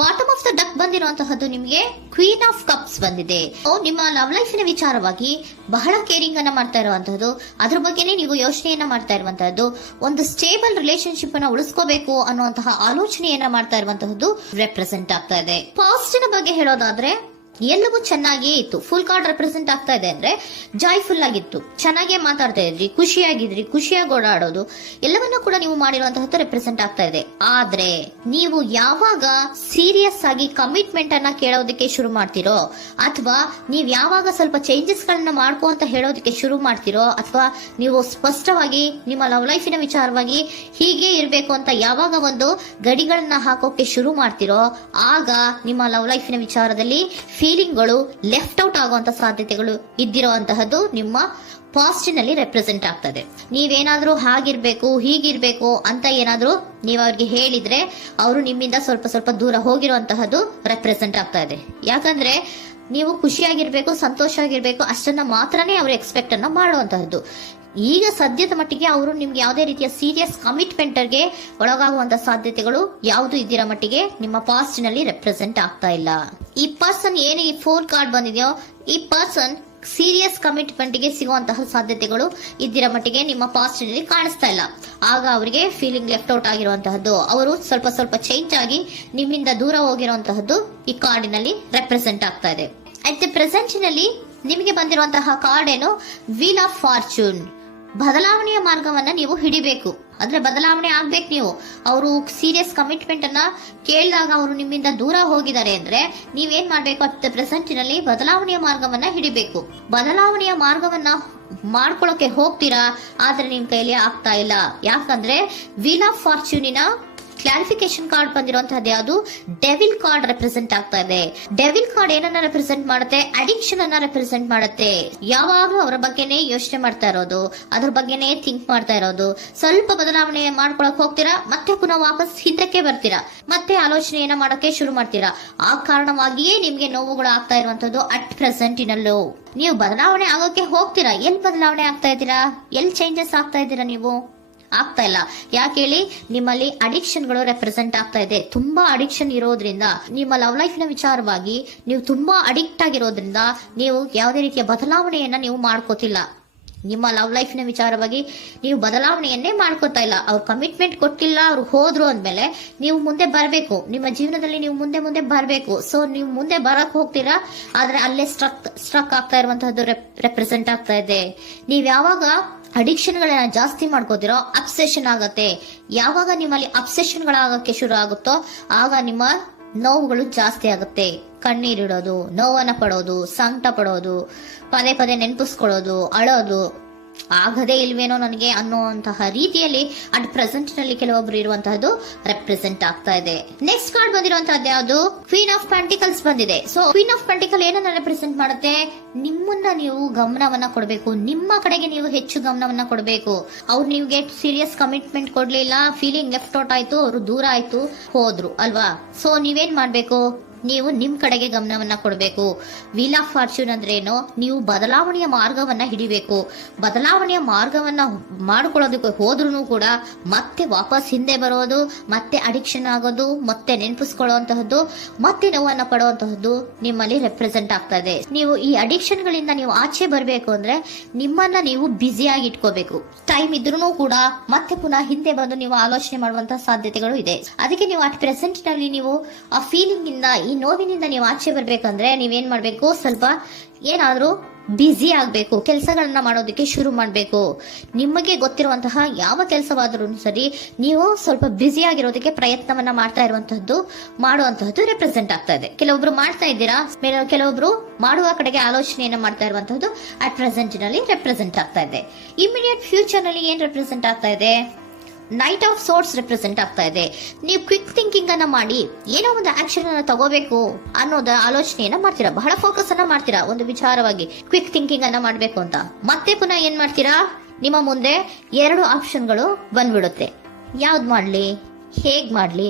Bottom of the duck ಬಂದಿರುವಂತಹದ್ದು ನಿಮಗೆ queen of cups ಬಂದಿದೆ. ನಿಮ್ಮ ಲವ್ ಲೈಫಿನ ವಿಚಾರವಾಗಿ ಬಹಳ ಕೇರಿಂಗ್ ಅನ್ನ ಮಾಡ್ತಾ ಇರುವಂತಹದ್ದು, ಅದ್ರ ಬಗ್ಗೆನೇ ನೀವು ಯೋಚನೆಯನ್ನ ಮಾಡ್ತಾ ಇರುವಂತಹದ್ದು, ಒಂದು ಸ್ಟೇಬಲ್ ರಿಲೇಶನ್ಶಿಪ್ ಅನ್ನ ಉಳಿಸ್ಕೋಬೇಕು ಅನ್ನುವಂತಹ ಆಲೋಚನೆಯನ್ನ ಮಾಡ್ತಾ ಇರುವಂತಹದ್ದು ರೆಪ್ರೆಸೆಂಟ್ ಆಗ್ತಾ ಇದೆ. ಪಾಸ್ಟಿನ ಬಗ್ಗೆ ಹೇಳೋದಾದ್ರೆ ಎಲ್ಲವೂ ಚೆನ್ನಾಗಿಯೇ ಇತ್ತು. ಫುಲ್ ಕಾರ್ಡ್ ರೆಪ್ರೆಸೆಂಟ್ ಆಗ್ತಾ ಇದೆ ಅಂದ್ರೆ ಜಾಯ್ಫುಲ್ ಆಗಿತ್ತು, ಚೆನ್ನಾಗೇ ಮಾತಾಡ್ತಾ ಇದ್ರಿ, ಖುಷಿಯಾಗಿದ್ರಿ, ಖುಷಿಯಾಗಿ ಓಡಾಡೋದು ಎಲ್ಲವನ್ನ ಕೂಡ ನೀವು ಮಾಡಿರುವಂತಹದ್ದು ರೆಪ್ರೆಸೆಂಟ್ ಆಗ್ತಾ ಇದೆ. ಆದ್ರೆ ನೀವು ಯಾವಾಗ ಸೀರಿಯಸ್ ಆಗಿ ಕಮಿಟ್ಮೆಂಟ್ ಅನ್ನ ಕೇಳೋದಕ್ಕೆ ಶುರು ಮಾಡ್ತಿರೋ, ಅಥವಾ ನೀವ್ ಯಾವಾಗ ಸ್ವಲ್ಪ ಚೇಂಜಸ್ ಗಳನ್ನ ಮಾಡ್ಕೋ ಅಂತ ಹೇಳೋದಕ್ಕೆ ಶುರು ಮಾಡ್ತಿರೋ, ಅಥವಾ ನೀವು ಸ್ಪಷ್ಟವಾಗಿ ನಿಮ್ಮ ಲವ್ ಲೈಫಿನ ವಿಚಾರವಾಗಿ ಹೀಗೆ ಇರಬೇಕು ಅಂತ ಯಾವಾಗ ಒಂದು ಗಡಿಗಳನ್ನ ಹಾಕೋಕೆ ಶುರು ಮಾಡ್ತಿರೋ, ಆಗ ನಿಮ್ಮ ಲವ್ ಲೈಫಿನ ವಿಚಾರದಲ್ಲಿ ಫೀಲಿಂಗ್ಗಳು ಲೆಫ್ಟ್ ಔಟ್ ಆಗುವಂತ ಸಾಧ್ಯತೆಗಳು ಇದ್ದಿರುವಂತಹದ್ದು ನಿಮ್ಮ ಪಾಸ್ಟಿನಲ್ಲಿ ರೆಪ್ರೆಸೆಂಟ್ ಆಗ್ತದೆ. ನೀವೇನಾದ್ರೂ ಹಾಗಿರ್ಬೇಕು ಹೀಗಿರ್ಬೇಕು ಅಂತ ಏನಾದ್ರೂ ನೀವು ಅವ್ರಿಗೆ ಹೇಳಿದ್ರೆ ಅವರು ನಿಮ್ಮಿಂದ ಸ್ವಲ್ಪ ಸ್ವಲ್ಪ ದೂರ ಹೋಗಿರುವಂತಹದ್ದು ರೆಪ್ರೆಸೆಂಟ್ ಆಗ್ತಾ ಇದೆ. ಯಾಕಂದ್ರೆ ನೀವು ಖುಷಿಯಾಗಿರ್ಬೇಕು, ಸಂತೋಷವಾಗಿರ್ಬೇಕು ಅಷ್ಟನ್ನ ಮಾತ್ರನೇ ಅವರು ಎಕ್ಸ್ಪೆಕ್ಟ್ ಅನ್ನ ಮಾಡುವಂತಹದ್ದು. ಈಗ ಸದ್ಯದ ಮಟ್ಟಿಗೆ ಅವರು ನಿಮ್ಗೆ ಯಾವುದೇ ರೀತಿಯ ಸೀರಿಯಸ್ ಕಮಿಟ್ಮೆಂಟ್ ಗೆ ಒಳಗಾಗುವಂತ ಸಾಧ್ಯತೆಗಳು ಯಾವುದು ಇದ್ದಿರೋ ಮಟ್ಟಿಗೆ ನಿಮ್ಮ ಪಾಸ್ಟ್ ನಲ್ಲಿ ರೆಪ್ರೆಸೆಂಟ್ ಆಗ್ತಾ ಇಲ್ಲ. ಈ ಪರ್ಸನ್ ಏನು ಈ 4 ಕಾರ್ಡ್ ಬಂದಿದೆಯೋ, ಈ ಪರ್ಸನ್ ಸೀರಿಯಸ್ ಕಮಿಟ್ಮೆಂಟ್ ಗೆ ಸಿಗುವಂತಹ ಸಾಧ್ಯತೆಗಳು ಇದ್ದಿರೋ ಮಟ್ಟಿಗೆ ನಿಮ್ಮ ಪಾಸ್ಟ್ ನಲ್ಲಿ ಕಾಣಿಸ್ತಾ ಇಲ್ಲ. ಆಗ ಅವರಿಗೆ ಫೀಲಿಂಗ್ ಲೆಫ್ಟ್ ಔಟ್ ಆಗಿರುವಂತಹದ್ದು, ಅವರು ಸ್ವಲ್ಪ ಸ್ವಲ್ಪ ಚೇಂಜ್ ಆಗಿ ನಿಮ್ಮಿಂದ ದೂರ ಹೋಗಿರುವಂತಹದ್ದು ಈ ಕಾರ್ಡಿನಲ್ಲಿ ರೆಪ್ರೆಸೆಂಟ್ ಆಗ್ತಾ ಇದೆ. ಅಟ್ ದ ಪ್ರೆಸೆಂಟ್ ನಲ್ಲಿ ನಿಮಗೆ ಬಂದಿರುವಂತಹ ಕಾರ್ಡ್ ಏನು, ವೀಲ್ ಆಫ್ ಫಾರ್ಚೂನ್. ಬದಲಾವಣೆಯ ಮಾರ್ಗವನ್ನ ನೀವು ಹಿಡಿಬೇಕು, ಅಂದ್ರೆ ಬದಲಾವಣೆ ಆಗ್ಬೇಕು. ನೀವು ಅವರು ಸೀರಿಯಸ್ ಕಮಿಟ್ಮೆಂಟ್ ಅನ್ನ ಕೇಳಿದಾಗ ಅವರು ನಿಮ್ಮಿಂದ ದೂರ ಹೋಗಿದ್ದಾರೆ ಅಂದ್ರೆ ನೀವೇನ್ ಮಾಡ್ಬೇಕು, ಅಟ್ ದ ಪ್ರೆಸೆಂಟ್ ನಲ್ಲಿ ಬದಲಾವಣೆಯ ಮಾರ್ಗವನ್ನ ಹಿಡಿಬೇಕು. ಬದಲಾವಣೆಯ ಮಾರ್ಗವನ್ನ ಮಾಡ್ಕೊಳ್ಳೋಕೆ ಹೋಗ್ತೀರಾ, ಆದ್ರೆ ನಿಮ್ ಕೈಲಿ ಆಗ್ತಾ ಇಲ್ಲ. ಯಾಕಂದ್ರೆ ವೀಲ್ ಆಫ್ ಫಾರ್ಚೂನಿನ ಕ್ಲಾರಿಫಿಕೇಶನ್ ಕಾರ್ಡ್ ಬಂದಿರುವಂತಹದ್ದು ಯಾವುದು, ಡೆವಿಲ್ ಕಾರ್ಡ್ ರೆಪ್ರೆಸೆಂಟ್ ಆಗ್ತಾ ಇದೆ. ಡೆವಿಲ್ ಕಾರ್ಡ್ ಏನನ್ನ ರೆಪ್ರೆಸೆಂಟ್ ಮಾಡುತ್ತೆ, ಅಡಿಕ್ಷನ್ ಅನ್ನ ರೆಪ್ರೆಸೆಂಟ್ ಮಾಡುತ್ತೆ. ಯಾವಾಗ್ಲೂ ಅವರ ಬಗ್ಗೆನೇ ಯೋಚನೆ ಮಾಡ್ತಾ ಇರೋದು, ಅದ್ರ ಬಗ್ಗೆನೇ ಥಿಂಕ್ ಮಾಡ್ತಾ ಇರೋದು. ಸ್ವಲ್ಪ ಬದಲಾವಣೆ ಮಾಡ್ಕೊಳಕ್ ಹೋಗ್ತೀರಾ, ಮತ್ತೆ ಪುನಃ ವಾಪಸ್ ಹಿಂದಕ್ಕೆ ಬರ್ತೀರಾ, ಮತ್ತೆ ಆಲೋಚನೆಯನ್ನ ಮಾಡೋಕೆ ಶುರು ಮಾಡ್ತೀರಾ. ಆ ಕಾರಣವಾಗಿಯೇ ನಿಮ್ಗೆ ನೋವುಗಳು ಆಗ್ತಾ ಇರುವಂತದ್ದು ಅಟ್ ಪ್ರೆಸೆಂಟ್ ಇನಲ್ಲೂ. ನೀವು ಬದಲಾವಣೆ ಆಗೋಕೆ ಹೋಗ್ತೀರಾ, ಎಲ್ಲಿ ಬದಲಾವಣೆ ಆಗ್ತಾ ಇದ್ದೀರಾ, ಎಲ್ಲಿ ಚೇಂಜಸ್ ಆಗ್ತಾ ಇದ್ದೀರಾ, ನೀವು ಆಗ್ತಾ ಇಲ್ಲ. ಯಾಕೆ ಹೇಳಿ, ನಿಮ್ಮಲ್ಲಿ ಅಡಿಕ್ಷನ್ ಗಳು ರೆಪ್ರೆಸೆಂಟ್ ಆಗ್ತಾ ಇದೆ. ತುಂಬಾ ಅಡಿಕ್ಷನ್ ಇರೋದ್ರಿಂದ, ನಿಮ್ಮ ಲವ್ ಲೈಫ್ ನ ವಿಚಾರವಾಗಿ ನೀವು ತುಂಬಾ ಅಡಿಕ್ಟ್ ಆಗಿರೋದ್ರಿಂದ ನೀವು ಯಾವುದೇ ರೀತಿಯ ಬದಲಾವಣೆಯನ್ನ ನೀವು ಮಾಡ್ಕೋತಿಲ್ಲ. ನಿಮ್ಮ ಲವ್ ಲೈಫ್ ನ ವಿಚಾರವಾಗಿ ನೀವು ಬದಲಾವಣೆಯನ್ನೇ ಮಾಡ್ಕೋತಾ ಇಲ್ಲ. ಅವ್ರು ಕಮಿಟ್ಮೆಂಟ್ ಕೊಟ್ಟಿಲ್ಲ, ಅವ್ರು ಹೋದ್ರು ಅಂದ್ಮೇಲೆ ನೀವು ಮುಂದೆ ಬರಬೇಕು, ನಿಮ್ಮ ಜೀವನದಲ್ಲಿ ನೀವು ಮುಂದೆ ಮುಂದೆ ಬರಬೇಕು. ಸೊ ನೀವು ಮುಂದೆ ಬರಕ್ ಹೋಗ್ತೀರಾ, ಆದ್ರೆ ಅಲ್ಲೇ ಸ್ಟ್ರಕ್ ಆಗ್ತಾ ಇರುವಂತಹದ್ದು ರೆಪ್ರೆಸೆಂಟ್ ಆಗ್ತಾ ಇದೆ. ನೀವ್ ಯಾವಾಗ ಅಡಿಕ್ಷನ್ ಗಳನ್ನ ಜಾಸ್ತಿ ಮಾಡ್ಕೋತಿರೋ ಅಬ್ಸೆಷನ್ ಆಗತ್ತೆ. ಯಾವಾಗ ನಿಮ್ಮಲ್ಲಿ ಅಬ್ಸೆಷನ್ ಗಳಾಗಕ್ಕೆ ಶುರು ಆಗುತ್ತೋ ಆಗ ನಿಮ್ಮ ನೋವುಗಳು ಜಾಸ್ತಿ ಆಗುತ್ತೆ. ಕಣ್ಣೀರಿಡೋದು, ನೋವನ್ನ ಪಡೋದು, ಸಂಕಟ ಪಡೋದು, ಪದೇ ಪದೇ ನೆನಪಿಸ್ಕೊಳ್ಳೋದು, ಅಳೋದು, ಆಗದೇ ಇಲ್ವೇನೋ ನನಗೆ ಅನ್ನುವಂತಹ ರೀತಿಯಲ್ಲಿ ಅಟ್ ಪ್ರೆಸೆಂಟ್ ನಲ್ಲಿ ಕೆಲವೊಬ್ರು ಇರುವಂತಹದ್ದು ರೆಪ್ರೆಸೆಂಟ್ ಆಗ್ತಾ ಇದೆ. ನೆಕ್ಸ್ಟ್ ಕಾರ್ಡ್ ಬಂದಿರುವಂತಹದ್ದು ಯಾವುದು, ಕ್ವೀನ್ ಆಫ್ ಪೆಂಟಿಕಲ್ಸ್ ಬಂದಿದೆ. ಸೊ ಕ್ವೀನ್ ಆಫ್ ಪೆಂಟಿಕಲ್ ಏನನ್ನ ರೆಪ್ರೆಸೆಂಟ್ ಮಾಡುತ್ತೆ, ನಿಮ್ಮನ್ನ ನೀವು ಗಮನವನ್ನ ಕೊಡಬೇಕು, ನಿಮ್ಮ ಕಡೆಗೆ ನೀವು ಹೆಚ್ಚು ಗಮನವನ್ನ ಕೊಡಬೇಕು. ಅವ್ರು ನಿಮ್ಗೆ ಸೀರಿಯಸ್ ಕಮಿಟ್ಮೆಂಟ್ ಕೊಡ್ಲಿಲ್ಲ, ಫೀಲಿಂಗ್ ಲೆಫ್ಟ್ ಔಟ್ ಆಯ್ತು, ಅವರು ದೂರ ಆಯ್ತು, ಹೋದ್ರು ಅಲ್ವಾ. ಸೊ ನೀವೇನ್ ಮಾಡ್ಬೇಕು, ನೀವು ನಿಮ್ ಕಡೆಗೆ ಗಮನವನ್ನ ಕೊಡಬೇಕು. ವೀಲ್ ಆಫ್ ಫಾರ್ಚೂನ್ ಅಂದ್ರೆ ಏನು, ನೀವು ಬದಲಾವಣೆಯ ಮಾರ್ಗವನ್ನ ಹಿಡಿಬೇಕು. ಬದಲಾವಣೆಯ ಮಾರ್ಗವನ್ನ ಮಾಡ್ಕೊಳ್ಳೋದಕ್ಕೆ ಹೋದ್ರೂ ಕೂಡ ಮತ್ತೆ ವಾಪಸ್ ಹಿಂದೆ ಬರೋದು, ಮತ್ತೆ ಅಡಿಕ್ಷನ್ ಆಗೋದು, ಮತ್ತೆ ನೆನಪಿಸ್ಕೊಳ್ಳುವಂತಹದ್ದು, ಮತ್ತೆ ನೋವನ್ನ ಪಡುವಂತಹದ್ದು ನಿಮ್ಮಲ್ಲಿ ರೆಪ್ರೆಸೆಂಟ್ ಆಗ್ತಾ ಇದೆ. ನೀವು ಈ ಅಡಿಕ್ಷನ್ ಗಳಿಂದ ನೀವು ಆಚೆ ಬರಬೇಕು ಅಂದ್ರೆ ನಿಮ್ಮನ್ನ ನೀವು ಬ್ಯುಸಿಯಾಗಿ ಇಟ್ಕೋಬೇಕು. ಟೈಮ್ ಇದ್ರೂ ಕೂಡ ಮತ್ತೆ ಪುನಃ ಹಿಂದೆ ಬಂದು ನೀವು ಆಲೋಚನೆ ಮಾಡುವಂತಹ ಸಾಧ್ಯತೆಗಳು ಇದೆ. ಅದಕ್ಕೆ ನೀವು ಅಟ್ ಪ್ರೆಸೆಂಟ್ ನಲ್ಲಿ ನೀವು ಆ ಫೀಲಿಂಗ್ ಇಂದ, ಈ ನೋವಿನಿಂದ ನೀವು ಆಚೆ ಬರ್ಬೇಕಂದ್ರೆ ನೀವೇನ್ ಮಾಡ್ಬೇಕು, ಸ್ವಲ್ಪ ಏನಾದ್ರೂ ಬ್ಯುಸಿ ಆಗ್ಬೇಕು, ಕೆಲಸಗಳನ್ನ ಮಾಡೋದಕ್ಕೆ ಶುರು ಮಾಡ್ಬೇಕು. ನಿಮಗೆ ಗೊತ್ತಿರುವಂತಹ ಯಾವ ಕೆಲಸವಾದ್ರೂ ಸರಿ, ನೀವು ಸ್ವಲ್ಪ ಬ್ಯುಸಿ ಆಗಿರೋದಕ್ಕೆ ಪ್ರಯತ್ನವನ್ನ ಮಾಡ್ತಾ ಇರುವಂತಹದ್ದು, ಮಾಡುವಂತಹದ್ದು ರೆಪ್ರೆಸೆಂಟ್ ಆಗ್ತಾ ಇದೆ. ಕೆಲವೊಬ್ರು ಮಾಡ್ತಾ ಇದ್ದೀರಾ, ಕೆಲವೊಬ್ರು ಮಾಡುವ ಕಡೆಗೆ ಆಲೋಚನೆಯನ್ನ ಮಾಡ್ತಾ ಇರುವಂತಹದ್ದು ಅಟ್ ಪ್ರೆಸೆಂಟ್ ನಲ್ಲಿ ರೆಪ್ರೆಸೆಂಟ್ ಆಗ್ತಾ ಇದೆ. ಇಮಿಡಿಯೇಟ್ ಫ್ಯೂಚರ್ ನಲ್ಲಿ ಏನ್ ರೆಪ್ರೆಸೆಂಟ್ ಆಗ್ತಾ ಇದೆ, ನೈಟ್ ಆಫ್ ಸೋರ್ಟ್ಸ್ ರೆಪ್ರೆಸೆಂಟ್ ಆಗ್ತಾ ಇದೆ. ನೀವು ಕ್ವಿಕ್ ಥಿಂಕಿಂಗ್ ಅನ್ನ ಮಾಡಿ ಏನೋ ಒಂದು ಆಕ್ಷನ್ ಅನ್ನ ತಗೋಬೇಕು ಅನ್ನೋದ ಆಲೋಚನೆಯನ್ನ ಮಾಡ್ತೀರಾ, ಬಹಳ ಫೋಕಸ್ ಅನ್ನ ಮಾಡ್ತೀರಾ ಒಂದು ವಿಚಾರವಾಗಿ, ಕ್ವಿಕ್ ಥಿಂಕಿಂಗ್ ಅನ್ನ ಮಾಡ್ಬೇಕು ಅಂತ. ಮತ್ತೆ ಪುನಃ ಏನ್ ಮಾಡ್ತೀರಾ, ನಿಮ್ಮ ಮುಂದೆ 2 ಆಪ್ಷನ್ಗಳು ಬಂದ್ಬಿಡುತ್ತೆ. ಯಾವ್ದು ಮಾಡ್ಲಿ, ಹೇಗ್ ಮಾಡ್ಲಿ,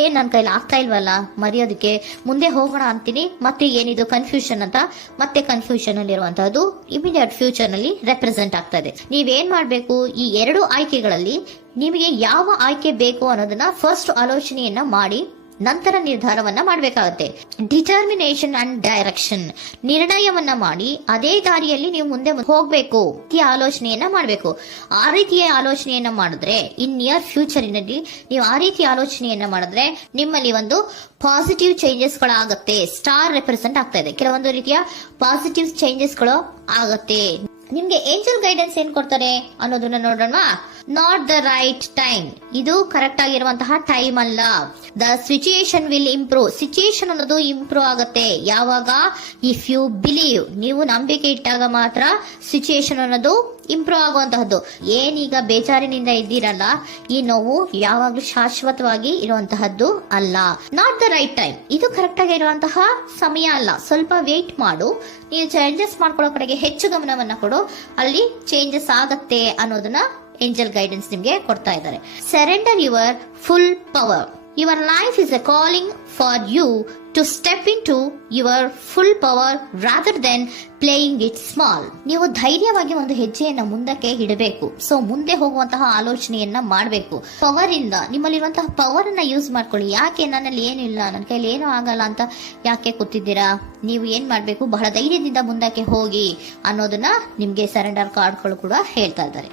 ಏನ್ ನನ್ನ ಕೈಲಿ ಆಗ್ತಾ ಇಲ್ವಲ್ಲ ಮರೆಯೋದಕ್ಕೆ, ಮುಂದೆ ಹೋಗೋಣ ಅಂತೀನಿ, ಮತ್ತೆ ಏನಿದು ಕನ್ಫ್ಯೂಷನ್ ಅಂತ ಮತ್ತೆ ಕನ್ಫ್ಯೂಷನ್ ಅಲ್ಲಿ ಇರುವಂತಹದ್ದು ಇಮಿಡಿಯೇಟ್ ಫ್ಯೂಚರ್ ನಲ್ಲಿ ರೆಪ್ರೆಸೆಂಟ್ ಆಗ್ತಾ ಇದೆ. ನೀವೇನ್ ಮಾಡ್ಬೇಕು, ಈ 2 ಆಯ್ಕೆಗಳಲ್ಲಿ ನಿಮಗೆ ಯಾವ ಆಯ್ಕೆ ಬೇಕು ಅನ್ನೋದನ್ನ ಫಸ್ಟ್ ಆಲೋಚನೆಯನ್ನ ಮಾಡಿ ನಂತರ ನಿರ್ಧಾರವನ್ನ ಮಾಡಬೇಕಾಗತ್ತೆ. ಡಿಟರ್ಮಿನೇಷನ್ ಅಂಡ್ ಡೈರೆಕ್ಷನ್, ನಿರ್ಣಯವನ್ನ ಮಾಡಿ ಅದೇ ದಾರಿಯಲ್ಲಿ ನೀವು ಮುಂದೆ ಹೋಗ್ಬೇಕು. ಈ ಆಲೋಚನೆಯನ್ನ ಮಾಡಬೇಕು. ಆ ರೀತಿಯ ಆಲೋಚನೆಯನ್ನ ಮಾಡಿದ್ರೆ ಇನ್ ನಿಯರ್ ಫ್ಯೂಚರಿನಲ್ಲಿ ನೀವು ಆ ರೀತಿ ಆಲೋಚನೆಯನ್ನ ಮಾಡಿದ್ರೆ ನಿಮ್ಮಲ್ಲಿ ಒಂದು ಪಾಸಿಟಿವ್ ಚೇಂಜಸ್ ಗಳಾಗತ್ತೆ. ಸ್ಟಾರ್ ರೆಪ್ರೆಸೆಂಟ್ ಆಗ್ತಾ ಇದೆ, ಕೆಲವೊಂದು ರೀತಿಯ ಪಾಸಿಟಿವ್ ಚೇಂಜಸ್ ಗಳು ಆಗತ್ತೆ. ನಿಮ್ಗೆ ಏಂಜಲ್ ಗೈಡೆನ್ಸ್ ಏನ್ ಕೊಡ್ತಾರೆ ಅನ್ನೋದನ್ನ ನೋಡೋಣ. ನಾಟ್ ದ ರೈಟ್ ಟೈಮ್, ಇದು ಕರೆಕ್ಟ್ ಆಗಿರುವಂತಹ ಟೈಮ್ ಅಲ್ಲ. The situation will improve, situation ಅನ್ನೋದು ಇಂಪ್ರೂವ್ ಆಗುತ್ತೆ ಯಾವಾಗ, ಇಫ್ ಯು ಬಿಲೀವ್, ನೀವು ನಂಬಿಕೆ ಇಟ್ಟಾಗ ಮಾತ್ರ ಸಿಚುಯೇಷನ್ ಅನ್ನೋದು ಇಂಪ್ರೂವ್ ಆಗುವಂತಹದ್ದು. ಏನೀಗ ಬೇಜಾರಿನಿಂದ ಇದ್ದೀರಲ್ಲ, ಈ ನೋವು ಯಾವಾಗ್ಲೂ ಶಾಶ್ವತವಾಗಿ ಇರುವಂತಹದ್ದು ಅಲ್ಲ. ನಾಟ್ ದ ರೈಟ್ ಟೈಮ್, ಇದು ಕರೆಕ್ಟ್ ಆಗಿ ಇರುವಂತಹ ಸಮಯ ಅಲ್ಲ. ಸ್ವಲ್ಪ ವೇಟ್ ಮಾಡು, ನೀವು ಚೇಂಜಸ್ ಮಾಡ್ಕೊಳ್ಳೋ ಕಡೆಗೆ ಹೆಚ್ಚು ಗಮನವನ್ನ ಕೊಡು, ಅಲ್ಲಿ ಚೇಂಜಸ್ ಆಗತ್ತೆ ಅನ್ನೋದನ್ನ ಏಂಜಲ್ ಗೈಡೆನ್ಸ್ ನಿಮ್ಗೆ ಕೊಡ್ತಾ ಇದ್ದಾರೆ. Surrender your full power. Your life is a calling for you to step into your full power rather than playing it small. ನೀವು ಧೈರ್ಯವಾಗಿ ಒಂದು ಹೆಜ್ಜೆಯನ್ನ ಮುಂದಕ್ಕೆ ಇಡಬೇಕು. ಸೊ ಮುಂದೆ ಹೋಗುವಂತಹ ಆಲೋಚನೆಯನ್ನ ಮಾಡಬೇಕು. ಪವರ್ ಇಂದ, ನಿಮ್ಮಲ್ಲಿರುವಂತಹ ಪವರ್ ಅನ್ನ ಯೂಸ್ ಮಾಡ್ಕೊಳ್ಳಿ. ಯಾಕೆ ನನ್ನಲ್ಲಿ ಏನಿಲ್ಲ, ನನ್ನ ಕೈಲಿ ಏನೂ ಆಗಲ್ಲ ಅಂತ ಯಾಕೆ ಕೂತಿದ್ದೀರಾ? ನೀವು ಏನ್ ಮಾಡ್ಬೇಕು, ಬಹಳ ಧೈರ್ಯದಿಂದ ಮುಂದಕ್ಕೆ ಹೋಗಿ ಅನ್ನೋದನ್ನ ನಿಮ್ಗೆ ಸರೆಂಡರ್ ಕಾರ್ಡ್ಗಳು ಕೂಡ ಹೇಳ್ತಾ ಇದ್ದಾರೆ.